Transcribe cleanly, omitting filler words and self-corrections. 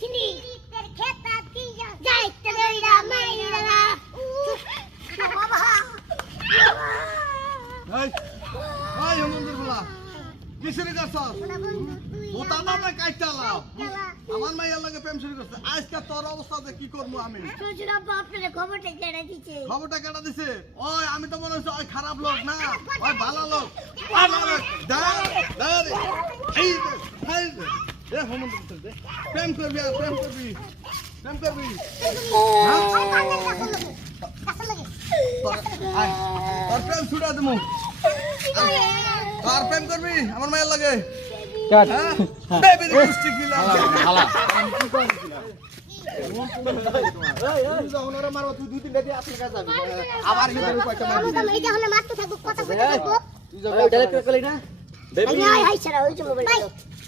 চিনি তোর খেতা কি যাইতে লইরা মাইরা বাবা এই হেমন্তের বলা কিসের কাছ মোটা দামে কাইটালাও আমার মাইয়ার লাগে প্রেম শুরু করছে আজকে তোর অবস্থাতে কি করবো আমি শ্বশুর আব্বা আপনার খবরটা কেটে দিছে খবরটা কেটে দিছে ওই আমি তো মনে হচ্ছে ওই খারাপ লোক না ওই ভালো লোক ভালো লোক দাঁড়া এই এ হেমন্ত প্রেম করবি আর প্রেম করবি তোর প্রেম ছুটা দেবো আর প্রেম করবি আমার মায়ের লাগে বেবি গুষ্টি কিলা হালা আবার এই যে হলে মারতে থাকবো কথা কইতে থাকবো তুই যাবে ডাইরেক্ট কইলি না এই হাই ছাড়া ওই যে মোবাইল